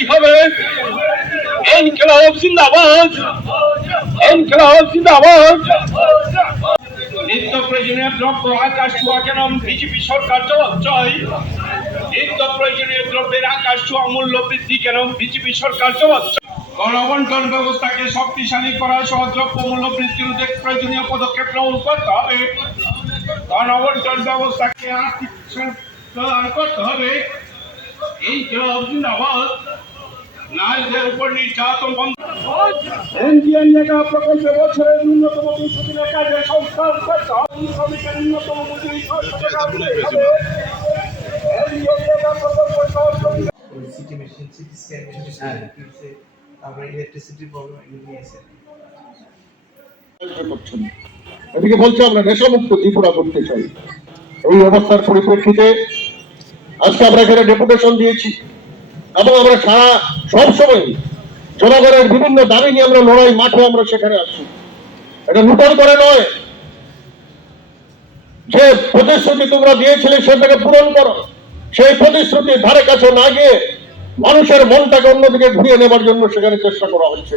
করতেই হবে। ইনকিলাব জিন্দাবাদ, ইনকিলাব জিন্দাবাদ। নিত্য প্রয়োজনীয় দ্রব্য আকাশ ছোঁয়া কেন বিজেপি সরকার জবাব চাই। নিত্য প্রয়োজনীয় দ্রব্যের আকাশ ছোঁয়া মূল্য বৃদ্ধি কেন বিজেপি সরকার জবাব চাই। গণবন্টন ব্যবস্থাকে শক্তিশালী করা সহ দ্রব্য মূল্য বৃদ্ধি রোধে প্রয়োজনীয় পদক্ষেপ গ্রহণ করতে হবে। গণবন্টন ব্যবস্থাকে আর্থিক প্রদান করতে হবে। ইনকিলাব জিন্দাবাদ। নারীদের উপর নির্যাতন বন্ধ। এনজিএন মেগা প্রকল্পে বছরের ন্যূনতম 200 দিনের কাজের সংস্থান করতে হবে। শ্রমিকের ন্যূনতম মজুরি 600 টাকা দিতে হবে। এনজিএন মেগা প্রকল্প city machine, CT scan machine, আমরা ইলেকট্রিসিটি প্রবলেম এগুলো আছে। এদিকে বলছে আমরা নেশামুক্ত ত্রিপুরা করতে চাই। এই অবস্থার পরিপ্রেক্ষিতে আজকে আমরা এখানে ডেপুটেশন দিয়েছি এবং আমরা সবসময় জনগণের বিভিন্ন দাবি নিয়ে আমরা লড়াই মাঠে আমরা সেখানে আসছি। এটা নূতন করে নয়, যে প্রতিশ্রুতি তোমরা দিয়েছিলে সেটাকে পূরণ করো। সেই প্রতিশ্রুতি ধারে কাছে না গিয়ে মানুষের মনটাকে অন্যদিকে ঘুরিয়ে নেবার জন্য সেখানে চেষ্টা করা হচ্ছে।